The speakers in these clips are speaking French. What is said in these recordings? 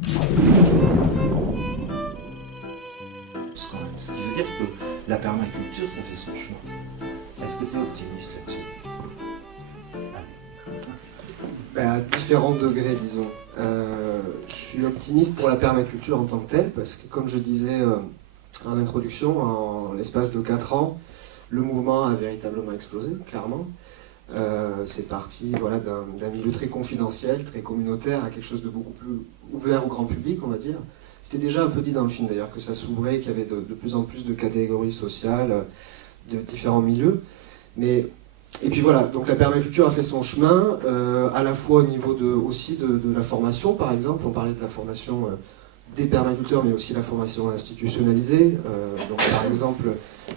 Ce qui veut dire que la permaculture, ça fait son chemin. Est-ce que tu es optimiste là-dessus? À différents degrés, disons. Je suis optimiste pour la permaculture en tant que telle, parce que comme je disais en introduction, en l'espace de 4 ans, le mouvement a véritablement explosé, clairement. C'est parti voilà, d'un milieu très confidentiel, très communautaire, à quelque chose de beaucoup plus ouvert au grand public, on va dire. C'était déjà un peu dit dans le film d'ailleurs, que ça s'ouvrait, qu'il y avait de plus en plus de catégories sociales, de différents milieux. Et puis voilà, donc la permaculture a fait son chemin, à la fois au niveau aussi de la formation, par exemple. On parlait de la formation des permaculteurs, mais aussi la formation institutionnalisée. Donc par exemple,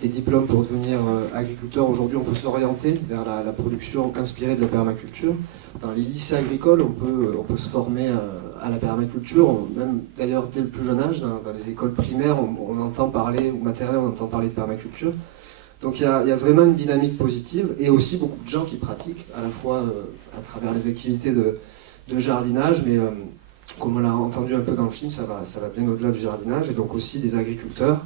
les diplômes pour devenir agriculteur, aujourd'hui on peut s'orienter vers la production inspirée de la permaculture. Dans les lycées agricoles, on peut se former à la permaculture, même d'ailleurs dès le plus jeune âge, dans les écoles primaires, on entend parler, ou maternelles, on entend parler de permaculture. Donc il y a vraiment une dynamique positive, et aussi beaucoup de gens qui pratiquent, à la fois à travers les activités de jardinage, mais comme on l'a entendu un peu dans le film, ça va bien au-delà du jardinage, et donc aussi des agriculteurs.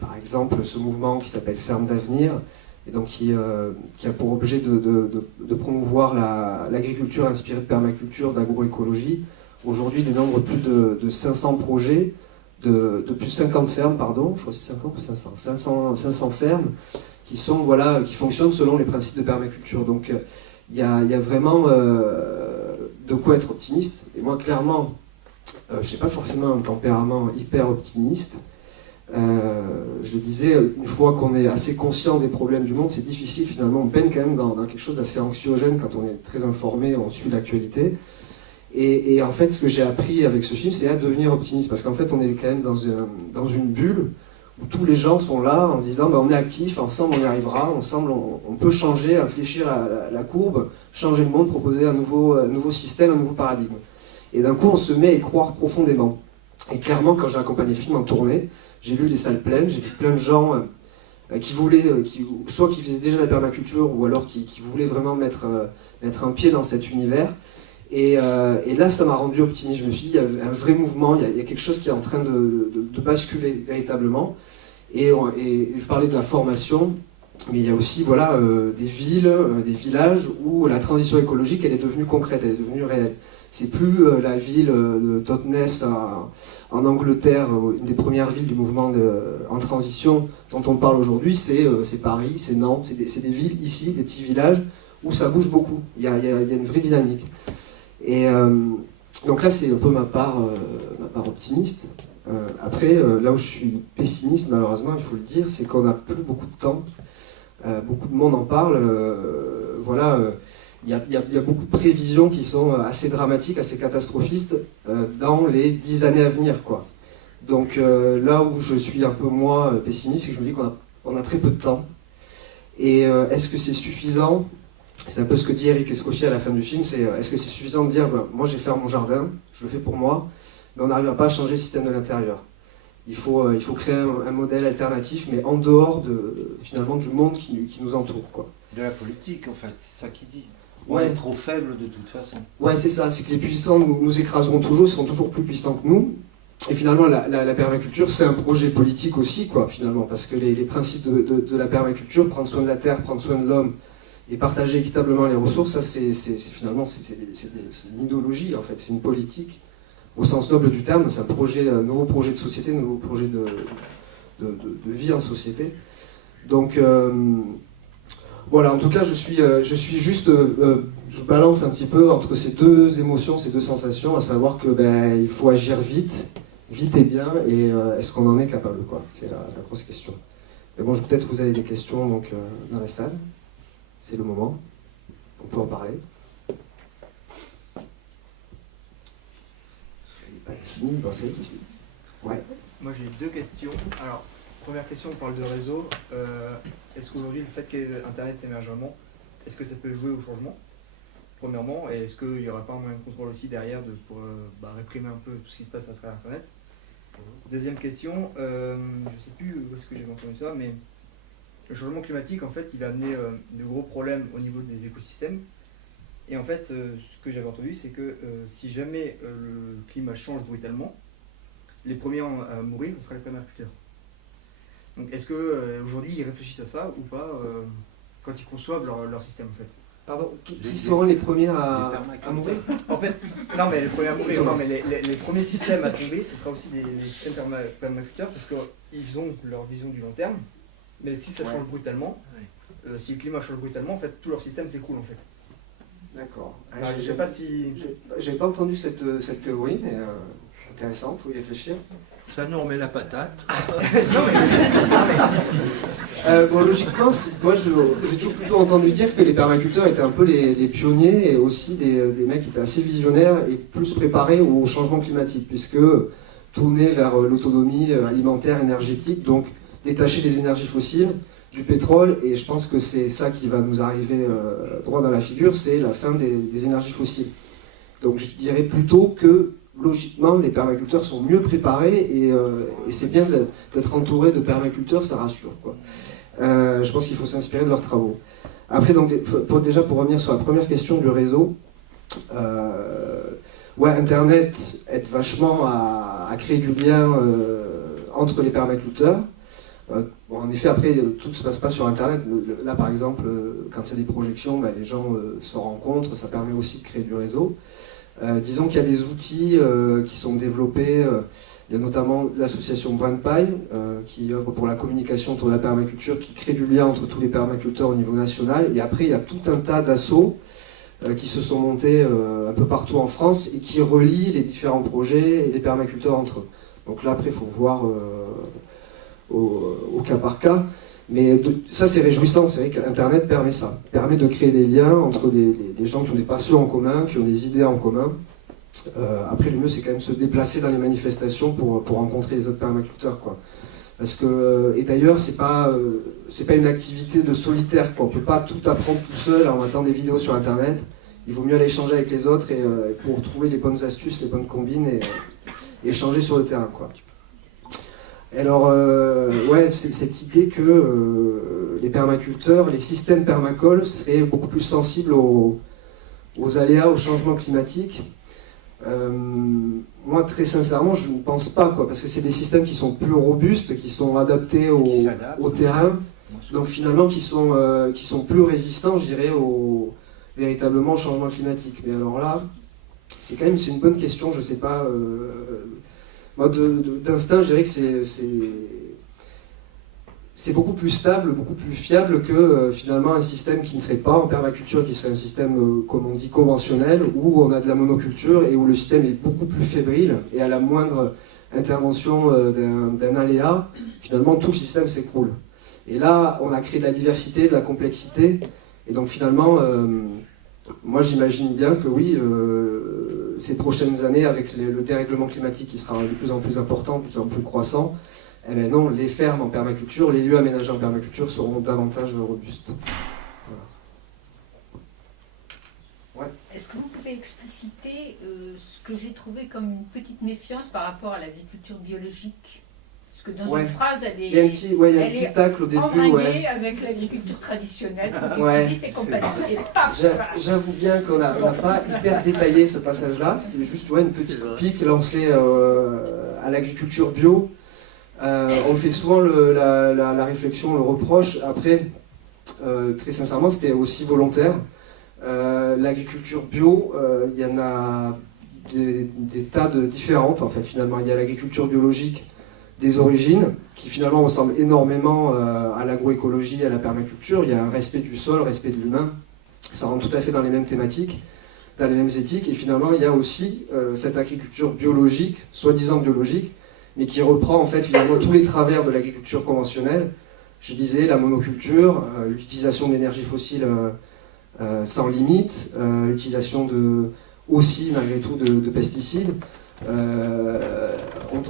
Par exemple, ce mouvement qui s'appelle Ferme d'avenir, et donc qui a pour objet de promouvoir l'agriculture inspirée de permaculture, d'agroécologie. Aujourd'hui, il dénombre plus de 500 projets, de plus de 50 fermes, pardon, je crois que c'est 50 ou 500, 500 fermes qui fonctionnent selon les principes de permaculture. Donc il y a vraiment de quoi être optimiste. Et moi, clairement, je n'ai pas forcément un tempérament hyper optimiste. Je disais, une fois qu'on est assez conscient des problèmes du monde, c'est difficile finalement, on peine quand même dans quelque chose d'assez anxiogène quand on est très informé, on suit l'actualité. Et en fait, ce que j'ai appris avec ce film, c'est à devenir optimiste, parce qu'en fait, on est quand même dans une bulle où tous les gens sont là en se disant on est actifs, ensemble on y arrivera, ensemble on peut changer, infléchir la courbe, changer le monde, proposer un nouveau système, un nouveau paradigme. Et d'un coup, on se met à y croire profondément. Et clairement, quand j'ai accompagné le film en tournée, j'ai vu les salles pleines, j'ai vu plein de gens qui voulaient, soit qui faisaient déjà la permaculture, ou alors qui voulaient vraiment mettre un pied dans cet univers. Et là, ça m'a rendu optimiste. Je me suis dit, il y a un vrai mouvement, il y a quelque chose qui est en train de basculer véritablement. Et je parlais de la formation, mais il y a aussi des villes, des villages où la transition écologique, elle est devenue concrète, elle est devenue réelle. C'est plus la ville de Totnes en Angleterre, une des premières villes du mouvement en transition dont on parle aujourd'hui, c'est Paris, c'est Nantes, c'est des villes ici, des petits villages où ça bouge beaucoup. Il y a une vraie dynamique. Et donc là, c'est un peu ma part optimiste. Après, là où je suis pessimiste, malheureusement, il faut le dire, c'est qu'on n'a plus beaucoup de temps. Beaucoup de monde en parle. Il y a beaucoup de prévisions qui sont assez dramatiques, assez catastrophistes dans les 10 années à venir, quoi. Donc là où je suis un peu moins pessimiste, c'est que je me dis qu'on a très peu de temps. Et est-ce que c'est suffisant? C'est un peu ce que dit Eric Escoffier à la fin du film, c'est est-ce que c'est suffisant de dire moi j'ai fait mon jardin, je le fais pour moi, mais on n'arrivera pas à changer le système de l'intérieur. Il faut créer un modèle alternatif, mais en dehors finalement du monde qui nous entoure, quoi. De la politique, en fait, c'est ça qu'il dit. On Ouais. est trop faible de toute façon. Ouais, c'est ça, c'est que les puissants nous écraseront toujours, ils seront toujours plus puissants que nous. Et finalement, la permaculture, c'est un projet politique aussi, quoi, finalement, parce que les principes de la permaculture, prendre soin de la terre, prendre soin de l'homme, et partager équitablement les ressources, ça finalement c'est une idéologie en fait, c'est une politique au sens noble du terme, c'est un nouveau projet de société, un nouveau projet de vie en société. Donc voilà, en tout cas je suis juste, je balance un petit peu entre ces deux émotions, ces deux sensations, à savoir que il faut agir vite et bien, et est-ce qu'on en est capable, quoi, c'est la grosse question. Mais bon, peut-être que vous avez des questions donc, dans la salle. C'est le moment, on peut en parler. Pas timide, ouais. Moi j'ai deux questions. Alors, première question, on parle de réseau. Est-ce qu'aujourd'hui le fait qu'il y ait Internet émergemment, est-ce que ça peut jouer au changement? Premièrement, et est-ce qu'il n'y aura pas un moyen de contrôle aussi derrière pour réprimer un peu tout ce qui se passe à travers Internet? Deuxième question, je ne sais plus où est-ce que j'ai entendu ça, mais le changement climatique, en fait, il va amener de gros problèmes au niveau des écosystèmes. Et en fait, ce que j'avais entendu, c'est que si jamais le climat change brutalement, les premiers à mourir, ce sera les permaculteurs. Donc est-ce qu'aujourd'hui, ils réfléchissent à ça ou pas quand ils conçoivent leur système en fait? Pardon, qui seront les premiers à mourir? En fait, non mais les premiers à mourir, non mais les premiers systèmes à tomber, ce sera aussi des systèmes permaculteurs parce qu'ils ont leur vision du long terme, mais si ça change brutalement, si le climat change brutalement, en fait, tout leur système s'écroule en fait. D'accord. Je sais pas si... J'avais pas entendu cette théorie, mais intéressant, il faut y réfléchir. Ça nous remet la patate. Bon, logiquement, moi j'ai toujours plutôt entendu dire que les permaculteurs étaient un peu les pionniers et aussi des mecs qui étaient assez visionnaires et plus préparés au changement climatique, puisque tourner vers l'autonomie alimentaire, énergétique, donc détacher des énergies fossiles, du pétrole, et je pense que c'est ça qui va nous arriver droit dans la figure, c'est la fin des énergies fossiles. Donc je dirais plutôt que logiquement, les permaculteurs sont mieux préparés et c'est bien d'être entouré de permaculteurs, ça rassure, quoi. Je pense qu'il faut s'inspirer de leurs travaux. Après, donc, pour revenir sur la première question du réseau, Internet aide vachement à créer du lien entre les permaculteurs. En effet, après, tout ne se passe pas sur Internet. Là, par exemple, quand il y a des projections, les gens se rencontrent, ça permet aussi de créer du réseau. Disons qu'il y a des outils qui sont développés, il y a notamment l'association Brandpaille qui œuvre pour la communication autour de la permaculture, qui crée du lien entre tous les permaculteurs au niveau national, et après il y a tout un tas d'assauts qui se sont montés un peu partout en France et qui relient les différents projets et les permaculteurs entre eux. Donc là après il faut voir au cas par cas. Mais ça c'est réjouissant, c'est vrai qu'Internet permet ça, permet de créer des liens entre les gens qui ont des passions en commun, qui ont des idées en commun. Après le mieux c'est quand même se déplacer dans les manifestations pour rencontrer les autres permaculteurs, quoi. Parce que, et d'ailleurs c'est pas une activité de solitaire, quoi. On peut pas tout apprendre tout seul en mettant des vidéos sur Internet. Il vaut mieux aller échanger avec les autres et pour trouver les bonnes astuces, les bonnes combines et échanger sur le terrain, quoi. Alors, c'est cette idée que les permaculteurs, les systèmes permacoles seraient beaucoup plus sensibles aux aléas, au changement climatique. Moi, très sincèrement, je ne pense pas, quoi, parce que c'est des systèmes qui sont plus robustes, qui sont adaptés au terrain, donc finalement qui sont plus résistants, je dirais, véritablement au changement climatique. Mais alors là, c'est une bonne question, je ne sais pas... Moi, d'instinct, je dirais que c'est beaucoup plus stable, beaucoup plus fiable que finalement un système qui ne serait pas en permaculture, qui serait un système, comme on dit, conventionnel, où on a de la monoculture et où le système est beaucoup plus fébrile, et à la moindre intervention d'un aléa, finalement tout le système s'écroule. Et là, on a créé de la diversité, de la complexité, et donc finalement, moi j'imagine bien que oui, ces prochaines années, avec le dérèglement climatique qui sera de plus en plus important, de plus en plus croissant, eh bien non, les fermes en permaculture, les lieux aménagés en permaculture seront davantage robustes. Voilà. Ouais. Est-ce que vous pouvez expliciter ce que j'ai trouvé comme une petite méfiance par rapport à l'agriculture biologique? Parce que dans une phrase, elle est, il y a un petit tacle au début, avec l'agriculture traditionnelle, ouais. et compagnie, et paf. J'avoue bien qu'on n'a pas hyper détaillé ce passage-là, c'était juste une petite pique lancée à l'agriculture bio. On fait souvent la réflexion, le reproche. Après, très sincèrement, c'était aussi volontaire. L'agriculture bio, il y en a des tas de différentes, en fait, finalement. Il y a l'agriculture biologique des origines, qui finalement ressemble énormément à l'agroécologie, à la permaculture. Il y a un respect du sol, respect de l'humain. Ça rentre tout à fait dans les mêmes thématiques, dans les mêmes éthiques. Et finalement, il y a aussi cette agriculture biologique, soi-disant biologique, mais qui reprend en fait finalement tous les travers de l'agriculture conventionnelle. Je disais la monoculture, l'utilisation d'énergie fossile sans limite, l'utilisation aussi malgré tout de pesticides.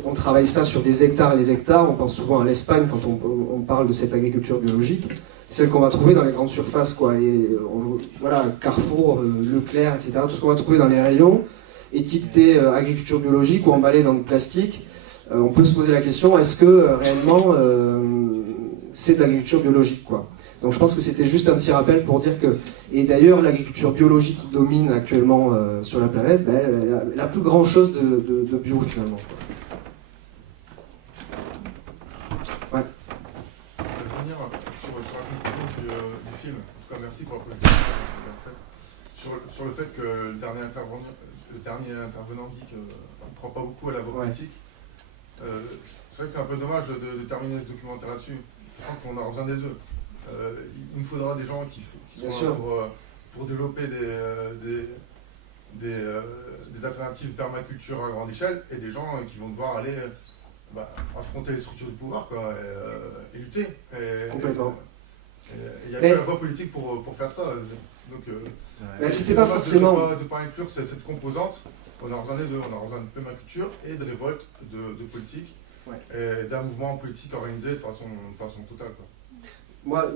On travaille ça sur des hectares et des hectares. On pense souvent à l'Espagne quand on parle de cette agriculture biologique, celle qu'on va trouver dans les grandes surfaces, quoi. Et voilà, Carrefour, Leclerc, etc. Tout ce qu'on va trouver dans les rayons, étiqueté agriculture biologique ou emballé dans du plastique. On peut se poser la question, est-ce que réellement c'est de l'agriculture biologique, quoi. Donc je pense que c'était juste un petit rappel pour dire que... Et d'ailleurs, l'agriculture biologique qui domine actuellement sur la planète, elle a plus grand-chose de bio, finalement, quoi. Ouais. Je vais revenir sur la conclusion du film. En tout cas, merci pour la présentation. En fait, sur le fait que le dernier intervenant dit qu'il ne croit pas beaucoup à la voie politique. C'est vrai que c'est un peu dommage de terminer ce documentaire là-dessus. Je pense qu'on a besoin des deux. Il nous faudra des gens qui sont là pour développer des alternatives permaculture à grande échelle et des gens qui vont devoir aller affronter les structures du pouvoir, quoi, et lutter. Complètement. Il n'y a que la voie politique pour faire ça. Donc, c'était pas forcément... De ne pas inclure cette composante. On a besoin des deux. On a besoin de permaculture et de révolte de politique. Ouais. Et d'un mouvement politique organisé de façon totale, quoi.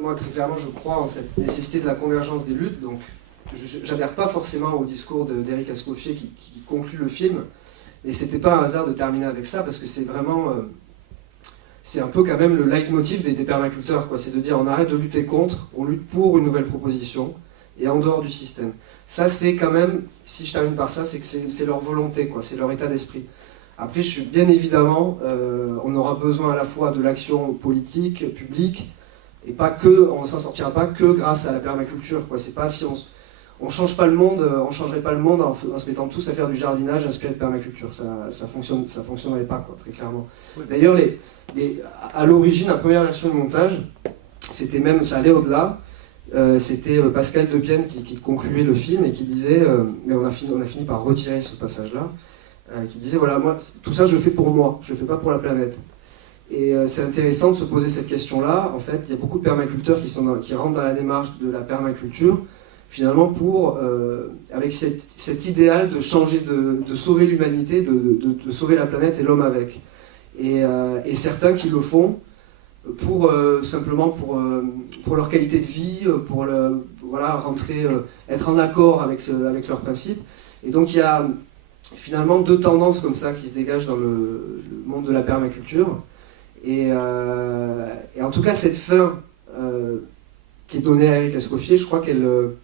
Moi, très clairement, je crois en cette nécessité de la convergence des luttes. Donc, j'adhère pas forcément au discours d'Éric Escoffier qui conclut le film. Et c'était pas un hasard de terminer avec ça, parce que c'est vraiment... c'est un peu quand même le leitmotiv des permaculteurs, quoi. C'est de dire on arrête de lutter contre, on lutte pour une nouvelle proposition, et en dehors du système. Ça, c'est quand même, si je termine par ça, c'est que c'est leur volonté, quoi. C'est leur état d'esprit. Après, je suis bien évidemment, on aura besoin à la fois de l'action politique, publique, et pas que, on s'en sortira pas que grâce à la permaculture, quoi. C'est pas si on change pas le monde, on changerait pas le monde en se mettant tous à faire du jardinage inspiré de permaculture. Ça fonctionnerait pas, quoi, très clairement. D'ailleurs, à l'origine, la première version du montage, c'était même, ça allait au-delà. C'était Pascal Debienne qui concluait le film et qui disait, mais on a fini par retirer ce passage-là, qui disait voilà, moi tout ça je le fais pour moi, je le fais pas pour la planète. Et c'est intéressant de se poser cette question-là. En fait, il y a beaucoup de permaculteurs qui rentrent dans la démarche de la permaculture, finalement avec cet idéal de changer, de sauver l'humanité, de sauver la planète et l'homme avec. Et certains qui le font simplement pour leur qualité de vie, pour rentrer, être en accord avec leurs principes. Et donc il y a finalement deux tendances comme ça qui se dégagent dans le monde de la permaculture. Et en tout cas, cette fin qui est donnée à Éric Escoffier, je crois qu'elle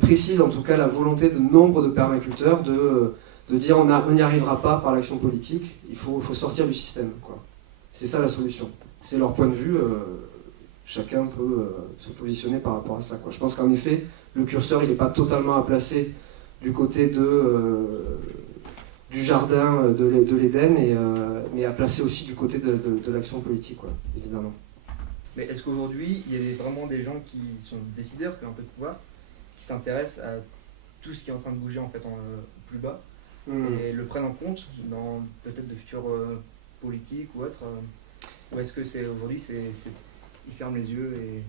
précise en tout cas la volonté de nombre de permaculteurs de dire on n'y arrivera pas par l'action politique, il faut sortir du système, quoi. C'est ça la solution. C'est leur point de vue, chacun peut se positionner par rapport à ça, quoi. Je pense qu'en effet, le curseur il n'est pas totalement à placer du côté du jardin de l'Éden, mais à placer aussi du côté de l'action politique, quoi, évidemment. Mais est-ce qu'aujourd'hui, il y a vraiment des gens qui sont décideurs, qui ont un peu de pouvoir, qui s'intéressent à tout ce qui est en train de bouger en fait plus bas, et le prennent en compte dans peut-être de futures politiques ou autres, ou est-ce que c'est aujourd'hui, ils ferment les yeux et...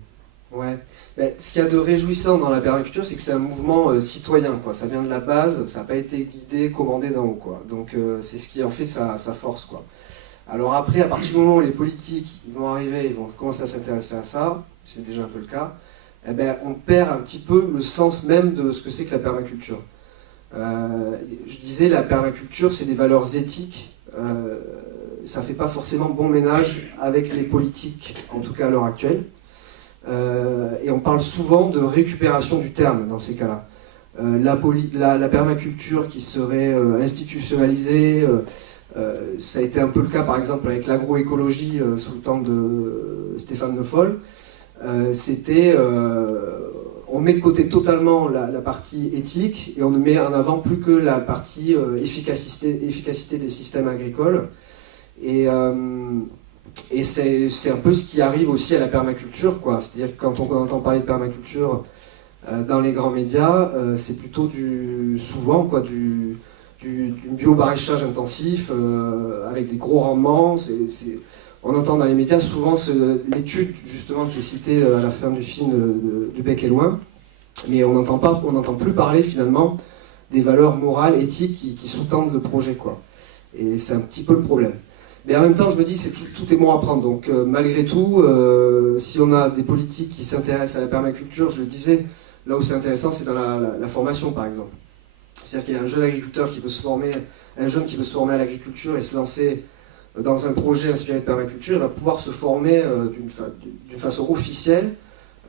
Ouais, mais ce qu'il y a de réjouissant dans la permaculture, c'est que c'est un mouvement citoyen, quoi. Ça vient de la base, ça n'a pas été guidé, commandé d'en haut, quoi. Donc c'est ce qui en fait sa force, quoi. Alors après, à partir du moment où les politiques vont arriver, ils vont commencer à s'intéresser à ça, c'est déjà un peu le cas, eh ben, on perd un petit peu le sens même de ce que c'est que la permaculture. Je disais, la permaculture, c'est des valeurs éthiques. Ça ne fait pas forcément bon ménage avec les politiques, en tout cas à l'heure actuelle. Et on parle souvent de récupération du terme dans ces cas-là. La permaculture qui serait institutionnalisée, ça a été un peu le cas par exemple avec l'agroécologie sous le temps de Stéphane Le Foll. On met de côté totalement la partie éthique et on ne met en avant plus que la partie efficacité des systèmes agricoles. Et c'est un peu ce qui arrive aussi à la permaculture, quoi. C'est-à-dire que quand on entend parler de permaculture dans les grands médias, c'est plutôt souvent du bio-maraîchage intensif avec des gros rendements. On entend dans les médias souvent l'étude justement qui est citée à la fin du film du Bec et Loin, mais on n'entend plus parler finalement des valeurs morales, éthiques qui sous-tendent le projet, quoi. Et c'est un petit peu le problème. Mais en même temps, je me dis, tout est bon à prendre. Donc, malgré tout, si on a des politiques qui s'intéressent à la permaculture, je le disais, là où c'est intéressant, c'est dans la formation, par exemple. C'est-à-dire qu'il y a un jeune agriculteur qui veut se former, un jeune qui veut se former à l'agriculture et se lancer dans un projet inspiré de permaculture, il va pouvoir se former d'une façon officielle,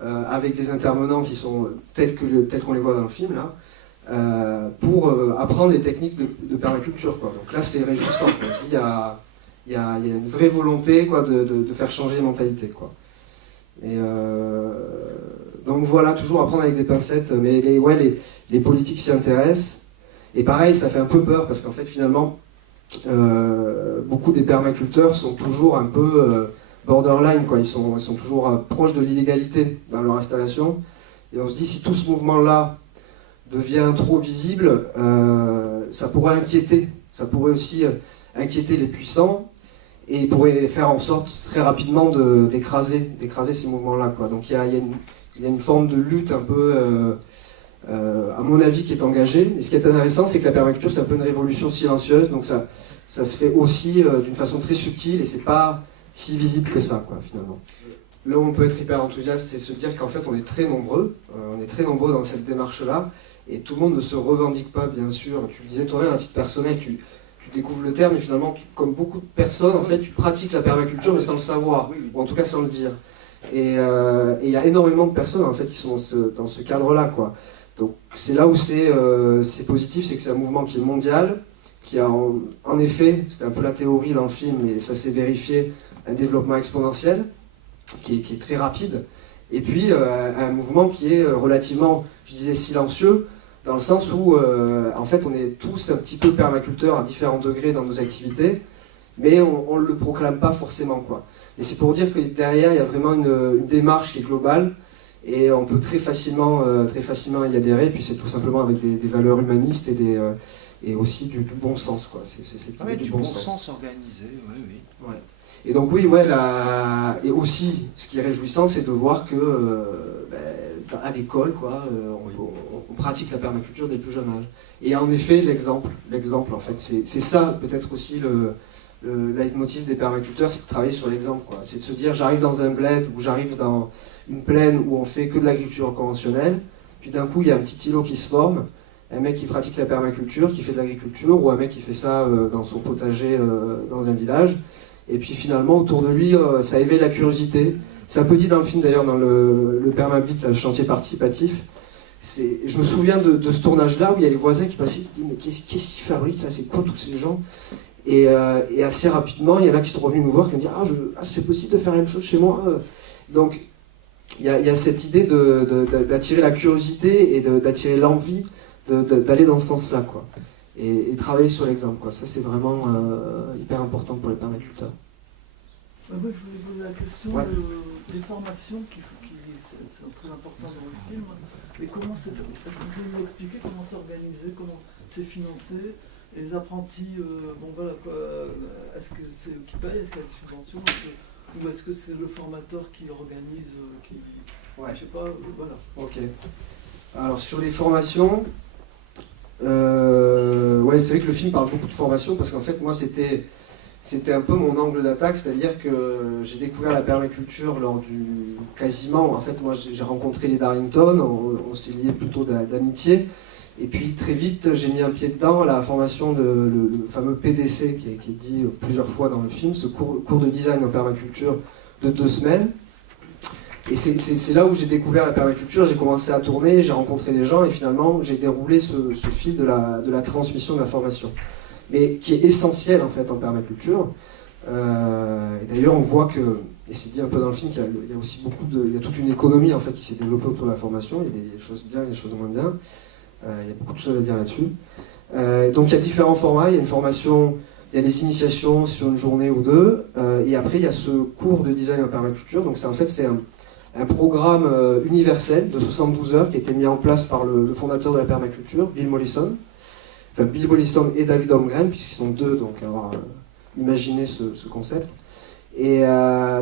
avec des intervenants qui sont tels qu'on les voit dans le film, là, pour apprendre les techniques de permaculture, quoi. Donc là, c'est réjouissant, quoi. Il y a une vraie volonté, quoi, de faire changer les mentalités, quoi. Et donc voilà, toujours apprendre avec des pincettes, mais les politiques s'y intéressent. Et pareil, ça fait un peu peur, parce qu'en fait, finalement, beaucoup des permaculteurs sont toujours un peu borderline, quoi. Ils sont toujours proches de l'illégalité dans leur installation. Et on se dit, si tout ce mouvement-là devient trop visible, ça pourrait inquiéter. Ça pourrait aussi inquiéter les puissants et pourrait faire en sorte très rapidement d'écraser ces mouvements-là, quoi. Donc il y a une forme de lutte un peu, à mon avis, qui est engagée. Et ce qui est intéressant, c'est que la permaculture, c'est un peu une révolution silencieuse, donc ça se fait aussi d'une façon très subtile et c'est pas si visible que ça, quoi, finalement. Là où on peut être hyper enthousiaste, c'est se dire qu'en fait on est très nombreux dans cette démarche-là, et tout le monde ne se revendique pas, bien sûr. Tu le disais toi-même à titre personnel, tu découvres le terme, et finalement, comme beaucoup de personnes, en fait, tu pratiques la permaculture, mais sans le savoir, ou en tout cas sans le dire. Et il y a énormément de personnes, en fait, qui sont dans ce cadre-là, quoi. Donc c'est là où c'est positif, c'est que c'est un mouvement qui est mondial, qui a en effet, c'était un peu la théorie dans le film, mais ça s'est vérifié, un développement exponentiel, qui est très rapide, et puis un mouvement qui est relativement, je disais, silencieux, dans le sens où, en fait, on est tous un petit peu permaculteurs à différents degrés dans nos activités, mais on ne le proclame pas forcément, quoi. Et c'est pour dire que derrière, il y a vraiment une démarche qui est globale, et on peut très facilement y adhérer, puis c'est tout simplement avec des valeurs humanistes et aussi du bon sens, quoi. C'est cette idée Du bon sens organisé, oui, oui. Ouais. Et donc oui, et aussi, ce qui est réjouissant, c'est de voir que à l'école, quoi, on pratique la permaculture dès le plus jeune âge. Et en effet, l'exemple, en fait, c'est ça peut-être aussi le leitmotiv des permaculteurs, c'est de travailler sur l'exemple, quoi. C'est de se dire, j'arrive dans un bled ou j'arrive dans une plaine où on fait que de l'agriculture conventionnelle, puis d'un coup il y a un petit îlot qui se forme, un mec qui pratique la permaculture, qui fait de l'agriculture, ou un mec qui fait ça dans son potager dans un village, et puis finalement autour de lui ça éveille la curiosité. C'est un peu dit dans le film d'ailleurs, dans le Permabit, le chantier participatif. Je me souviens de ce tournage-là où il y a les voisins qui passaient, qui disent mais qu'est-ce qu'ils fabriquent là, c'est quoi tous ces gens, et assez rapidement il y en a qui sont revenus nous voir, qui me disent c'est possible de faire la même chose chez moi. Donc il y a cette idée d'attirer la curiosité et d'attirer l'envie d'aller dans ce sens-là, quoi. Et travailler sur l'exemple, quoi. Ça c'est vraiment hyper important pour les permaculteurs. Moi je voulais poser la question des formations qui sont très importantes dans le film. Mais comment est-ce que vous pouvez nous expliquer comment c'est organisé, comment c'est financé? Et les apprentis, est-ce que c'est eux qui payent, est-ce qu'il y a des subventions, ou est-ce que c'est le formateur qui organise, je sais pas, voilà. Ok. Alors sur les formations, c'est vrai que le film parle beaucoup de formation, parce qu'en fait moi c'était un peu mon angle d'attaque, c'est-à-dire que j'ai découvert la permaculture lors en fait moi j'ai rencontré les Darlington, on s'est liés plutôt d'amitié, et puis très vite j'ai mis un pied dedans, la formation le fameux PDC qui est dit plusieurs fois dans le film, ce cours de design en permaculture de 2 semaines. Et c'est là où j'ai découvert la permaculture, j'ai commencé à tourner, j'ai rencontré des gens, et finalement j'ai déroulé ce fil de la transmission d'informations, mais qui est essentiel en fait en permaculture. Et d'ailleurs on voit que, et c'est dit un peu dans le film, qu'il y a aussi il y a toute une économie en fait qui s'est développée autour de la formation. Il y a des choses bien, il y a des choses moins bien. Il y a beaucoup de choses à dire là-dessus. Donc il y a différents formats. Il y a une formation, il y a des initiations sur une journée ou deux, et après il y a ce cours de design en permaculture. Donc c'est un programme universel de 72 heures qui a été mis en place par le fondateur de la permaculture, Bill Mollison. Enfin, Bill Mollison et David Holmgren, puisqu'ils sont deux donc à avoir imaginé ce concept. Et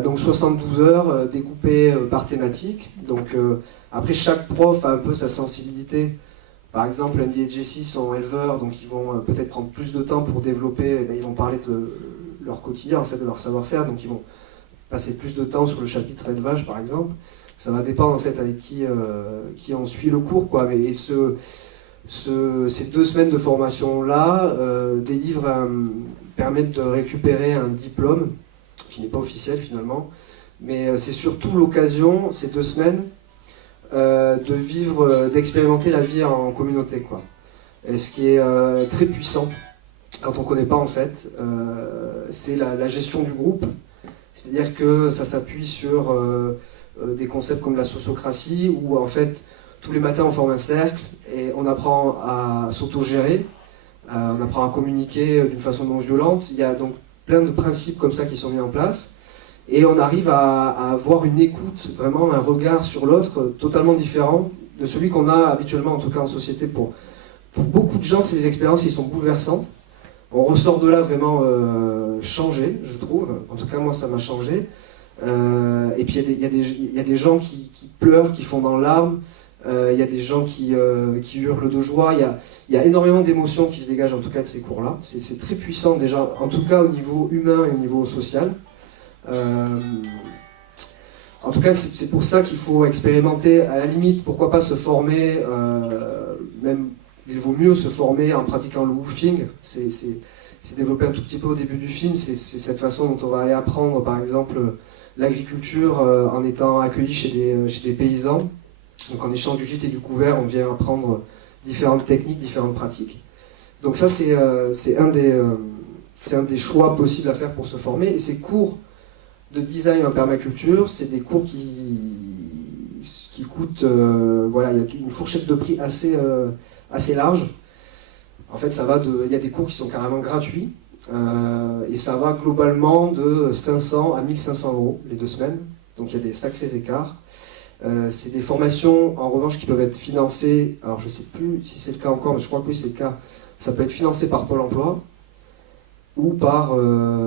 donc 72 heures découpées par thématique. Donc après chaque prof a un peu sa sensibilité. Par exemple, Andy et Jessie sont éleveurs, donc ils vont peut-être prendre plus de temps pour développer, ils vont parler de leur quotidien, en fait, de leur savoir-faire, donc ils vont passer plus de temps sur le chapitre élevage, par exemple. Ça va dépendre, en fait, avec qui on suit le cours, quoi. Et ces 2 semaines de formation-là délivrent permettent de récupérer un diplôme qui n'est pas officiel finalement, mais c'est surtout l'occasion, ces 2 semaines, de vivre, d'expérimenter la vie en communauté, quoi. Et ce qui est très puissant, quand on ne connaît pas en fait, c'est la gestion du groupe. C'est-à-dire que ça s'appuie sur des concepts comme la sociocratie, où en fait, tous les matins on forme un cercle et on apprend à s'autogérer, on apprend à communiquer d'une façon non violente. Il y a donc plein de principes comme ça qui sont mis en place. Et on arrive à avoir une écoute, vraiment un regard sur l'autre totalement différent de celui qu'on a habituellement, en tout cas en société. Pour beaucoup de gens, ces expériences qui sont bouleversantes. On ressort de là vraiment changé, je trouve. En tout cas, moi, ça m'a changé. Et puis, il y a des gens qui pleurent, qui font dans larmes. Il y a des gens qui hurlent de joie. Il y a énormément d'émotions qui se dégagent, en tout cas, de ces cours-là. C'est très puissant, déjà, en tout cas au niveau humain et au niveau social. En tout cas, c'est pour ça qu'il faut expérimenter. À la limite, pourquoi pas se former, même il vaut mieux se former en pratiquant le woofing. C'est développé un tout petit peu au début du film. C'est cette façon dont on va aller apprendre, par exemple, l'agriculture en étant accueilli chez des paysans. Donc en échange du gîte et du couvert, on vient apprendre différentes techniques, différentes pratiques. Donc ça, c'est un des choix possibles à faire pour se former. Et ces cours de design en permaculture, c'est des cours qui coûtent, voilà, il y a une fourchette de prix assez large. En fait, il y a des cours qui sont carrément gratuits, et ça va globalement de 500 à 1500 € les 2 semaines. Donc il y a des sacrés écarts. C'est des formations, en revanche, qui peuvent être financées, alors je ne sais plus si c'est le cas encore, mais je crois que oui, c'est le cas. Ça peut être financé par Pôle emploi ou par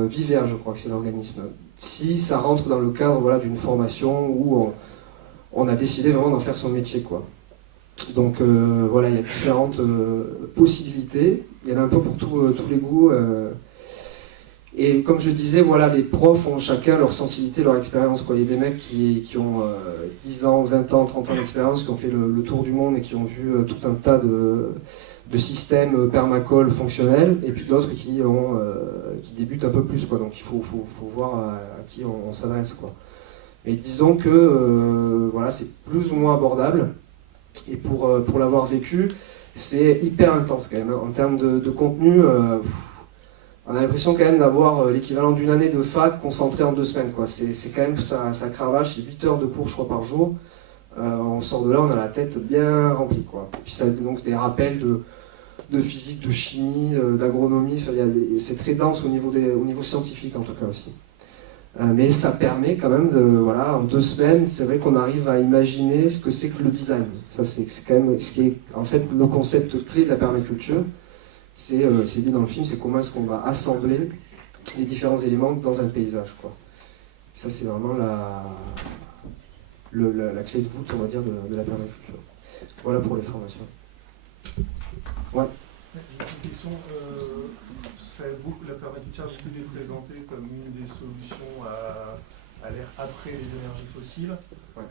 Vivea, je crois que c'est l'organisme. Si ça rentre dans le cadre, voilà, d'une formation où on a décidé vraiment d'en faire son métier, quoi. Donc voilà, il y a différentes possibilités. Il y en a un peu pour tous les goûts. Et comme je disais, voilà, les profs ont chacun leur sensibilité, leur expérience, quoi. Il y a des mecs qui ont 10 ans, 20 ans, 30 ans d'expérience, qui ont fait le tour du monde et qui ont vu tout un tas de systèmes permacoles fonctionnels, et puis d'autres qui débutent un peu plus, quoi. Donc il faut voir à qui on s'adresse, quoi. Mais disons que voilà, c'est plus ou moins abordable, et pour l'avoir vécu, c'est hyper intense quand même, hein. En termes de contenu, on a l'impression quand même d'avoir l'équivalent d'une année de fac concentrée en 2 semaines, quoi. C'est quand même, ça cravache, c'est 8 heures de cours, je crois, par jour. On sort de là, on a la tête bien remplie, quoi. Et puis ça a donc des rappels de physique, de chimie, d'agronomie. Enfin, c'est très dense au niveau scientifique, en tout cas, aussi. Mais ça permet quand même voilà, en 2 semaines, c'est vrai qu'on arrive à imaginer ce que c'est que le design. Ça, c'est quand même ce qui est en fait le concept clé de la permaculture. C'est dit dans le film, c'est comment est-ce qu'on va assembler les différents éléments dans un paysage, quoi. Ça, c'est vraiment la clé de voûte, on va dire, de la permaculture. Voilà pour les formations. Ouais. J'ai une question. La permaculture a beaucoup été présentée comme une des solutions à l'ère après les énergies fossiles. Ouais.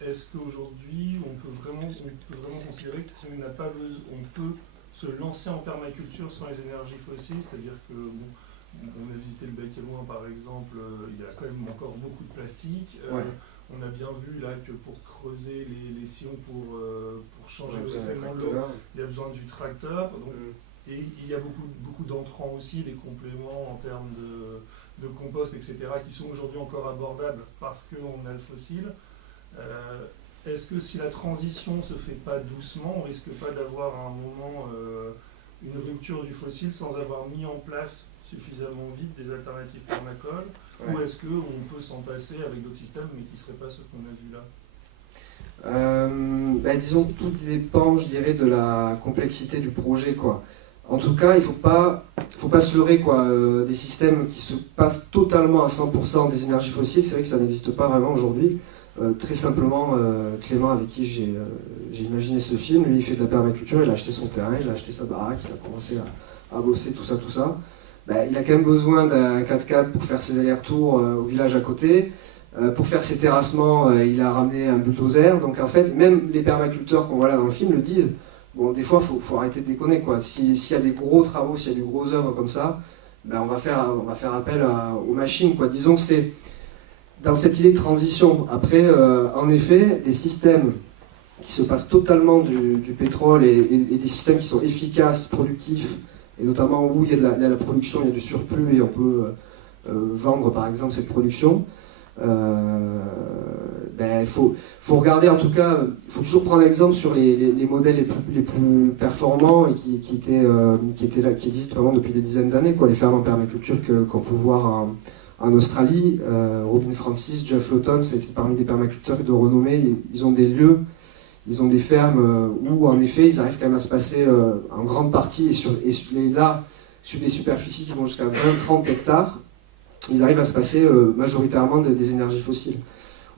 Est-ce qu'aujourd'hui, on peut vraiment considérer qu'on peut se lancer en permaculture sans les énergies fossiles? C'est-à-dire que, bon, on a visité le Bec et Loin par exemple, il y a quand même encore beaucoup de plastique. Ouais. On a bien vu là que pour creuser les sillons, pour changer le ruissellement de l'eau, il y a besoin du tracteur. Donc, et il y a beaucoup d'entrants aussi, les compléments en termes de compost, etc., qui sont aujourd'hui encore abordables parce qu'on a le fossile. Est-ce que si la transition ne se fait pas doucement, on risque pas d'avoir à un moment une rupture du fossile sans avoir mis en place suffisamment vite des alternatives permacoles? Ouais. Ou est-ce qu'on peut s'en passer avec d'autres systèmes mais qui ne seraient pas ceux qu'on a vus là? Disons que tout dépend, je dirais, de la complexité du projet, quoi. En tout cas, il ne faut pas se leurrer, quoi. Des systèmes qui se passent totalement à 100% des énergies fossiles, c'est vrai que ça n'existe pas vraiment aujourd'hui. Très simplement, Clément, avec qui j'ai imaginé ce film, lui il fait de la permaculture, il a acheté son terrain, il a acheté sa baraque, il a commencé à bosser, tout ça. Il a quand même besoin d'un 4x4 pour faire ses allers-retours au village à côté. Pour faire ses terrassements, il a ramené un bulldozer. Donc en fait, même les permaculteurs qu'on voit là dans le film le disent. bon, des fois, faut arrêter de déconner, quoi. S'il y a des gros travaux, s'il y a des grosses œuvres comme ça, ben, on va faire appel aux machines, quoi. Disons que c'est dans cette idée de transition. Après, en effet, des systèmes qui se passent totalement du pétrole et des systèmes qui sont efficaces, productifs, et notamment où il y a de la production, il y a du surplus et on peut vendre par exemple cette production. Il faut regarder, en tout cas, il faut toujours prendre exemple sur les modèles les plus performants et qui existent vraiment depuis des dizaines d'années, quoi, les fermes en permaculture qu'on peut voir en Australie. Robin Francis, Jeff Lawton, c'est parmi des permaculteurs de renommée. Ils ont des lieux, ils ont des fermes où en effet ils arrivent quand même à se passer en grande partie, sur des superficies qui vont jusqu'à 20-30 hectares, ils arrivent à se passer majoritairement des énergies fossiles.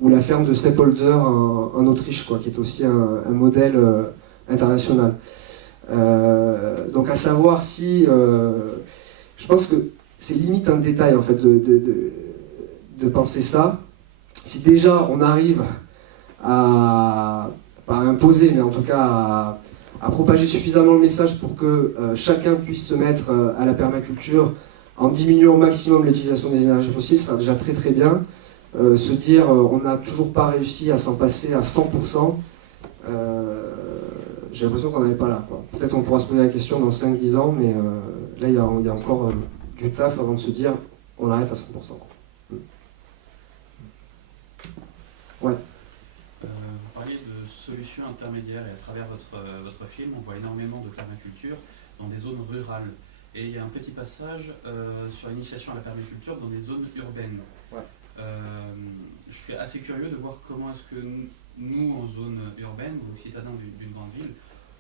Ou la ferme de Seppolzer en Autriche, quoi, qui est aussi un modèle international. Donc à savoir si... je pense que c'est limite un détail en fait de penser ça. Si déjà on arrive à pas imposer, mais en tout cas à propager suffisamment le message pour que chacun puisse se mettre à la permaculture en diminuant au maximum l'utilisation des énergies fossiles, ça sera déjà très très bien. Se dire on n'a toujours pas réussi à s'en passer à 100%, j'ai l'impression qu'on n'en est pas là, quoi. Peut-être on pourra se poser la question dans 5-10 ans, mais là il y a encore du taf avant de se dire on arrête à 100%. Ouais. Vous parliez de solutions intermédiaires et à travers votre film, on voit énormément de permaculture dans des zones rurales. Et il y a un petit passage sur l'initiation à la permaculture dans des zones urbaines. Ouais. Je suis assez curieux de voir comment est-ce que nous, en zone urbaine, ou citadins d'une grande ville,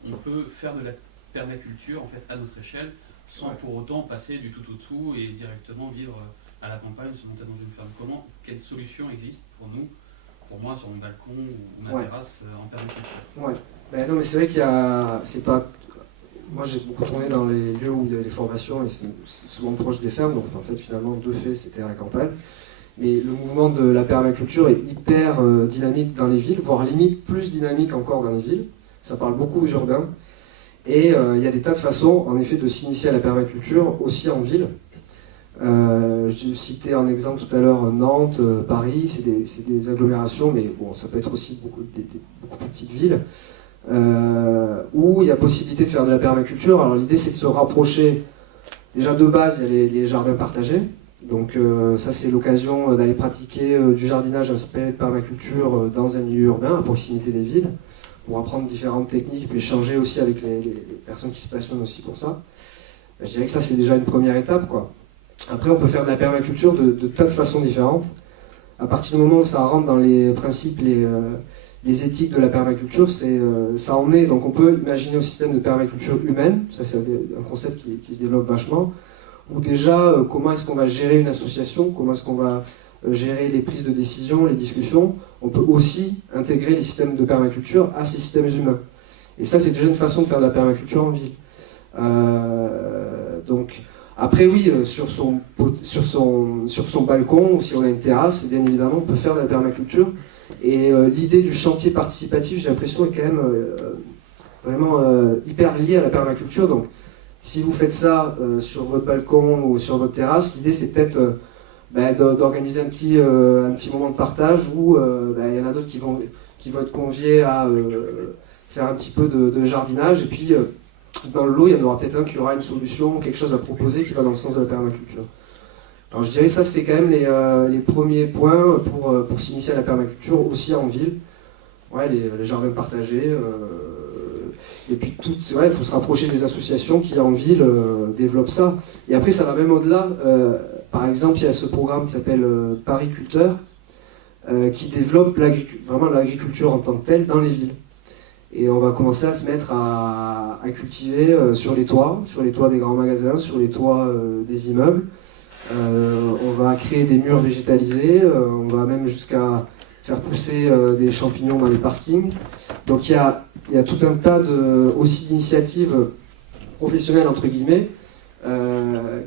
on peut faire de la permaculture en fait, à notre échelle, sans pour autant passer du tout au tout et directement vivre à la campagne, se monter dans une ferme. Quelles solutions existent pour nous, pour moi, sur mon balcon ou ma terrasse en permaculture? Ouais. Ben non, mais c'est vrai qu'il y a... C'est pas... Moi, j'ai beaucoup tourné dans les lieux où il y avait les formations, et c'est souvent proche des fermes, donc en fait, finalement, de fait, c'était à la campagne. Mais le mouvement de la permaculture est hyper dynamique dans les villes, voire limite plus dynamique encore dans les villes. Ça parle beaucoup aux urbains. Et il y a des tas de façons, en effet, de s'initier à la permaculture, aussi en ville. Je citais en exemple tout à l'heure Nantes, Paris, c'est des agglomérations, mais bon, ça peut être aussi beaucoup plus petites villes, où il y a possibilité de faire de la permaculture. Alors l'idée, c'est de se rapprocher. Déjà de base, il y a les jardins partagés. Donc ça, c'est l'occasion d'aller pratiquer du jardinage inspiré de permaculture dans un milieu urbain, à proximité des villes, pour apprendre différentes techniques et puis échanger aussi avec les personnes qui se passionnent aussi pour ça. Je dirais que ça, c'est déjà une première étape, quoi. Après, on peut faire de la permaculture de tas de façons différentes. À partir du moment où ça rentre dans les principes, les éthiques de la permaculture, ça en est. Donc on peut imaginer un système de permaculture humaine, ça c'est un concept qui se développe vachement, où déjà, comment est-ce qu'on va gérer une association, comment est-ce qu'on va gérer les prises de décision, les discussions. On peut aussi intégrer les systèmes de permaculture à ces systèmes humains. Et ça, c'est déjà une façon de faire de la permaculture en ville. Donc, après, oui, sur son balcon, ou si on a une terrasse, bien évidemment, on peut faire de la permaculture. Et l'idée du chantier participatif, j'ai l'impression, est quand même vraiment hyper liée à la permaculture. Donc, si vous faites ça sur votre balcon ou sur votre terrasse, l'idée, c'est peut-être d'organiser un petit moment de partage où il y en a d'autres qui vont être conviés à faire un petit peu de jardinage. Et puis, dans le lot, il y en aura peut-être un qui aura une solution, quelque chose à proposer qui va dans le sens de la permaculture. Alors je dirais que ça, c'est quand même les premiers points pour s'initier à la permaculture, aussi en ville. Ouais, les jardins partagés. Et puis, il faut se rapprocher des associations qui, en ville, développent ça. Et après, ça va même au-delà. Par exemple, il y a ce programme qui s'appelle Pariculteur, qui développe vraiment l'agriculture en tant que telle dans les villes. Et on va commencer à se mettre à cultiver sur les toits des grands magasins, sur les toits des immeubles. On va créer des murs végétalisés, on va même jusqu'à faire pousser des champignons dans les parkings. Donc il y a tout un tas aussi d'initiatives professionnelles, entre guillemets,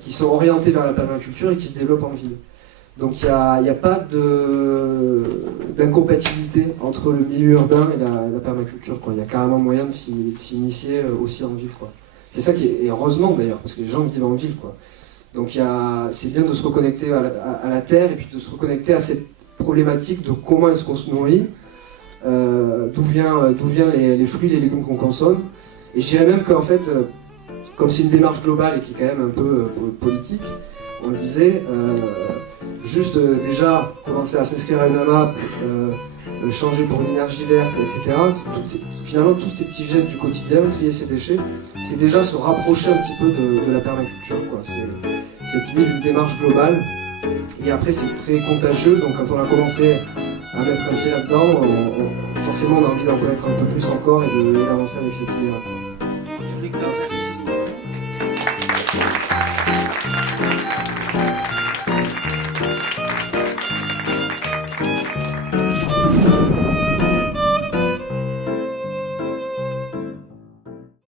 qui sont orientées vers la permaculture et qui se développent en ville. Donc il n'y a pas d'incompatibilité entre le milieu urbain et la permaculture, quoi. Il y a carrément moyen de s'y initier aussi en ville, quoi. C'est ça qui est, et heureusement d'ailleurs, parce que les gens vivent en ville, quoi. Donc c'est bien de se reconnecter à la terre et puis de se reconnecter à cette problématique de comment est-ce qu'on se nourrit, d'où viennent les fruits et les légumes qu'on consomme. Et je dirais même qu'en fait, comme c'est une démarche globale et qui est quand même un peu politique, on le disait, juste déjà commencer à s'inscrire à une AMAP, changer pour une énergie verte, etc. Finalement, tous ces petits gestes du quotidien, trier ses déchets, c'est déjà se rapprocher un petit peu de la permaculture, quoi. C'est cette idée d'une démarche globale. Et après, c'est très contagieux, donc quand on a commencé à mettre un pied là-dedans, forcément on a envie d'en connaître un peu plus encore et d'avancer avec cette idée-là, quoi.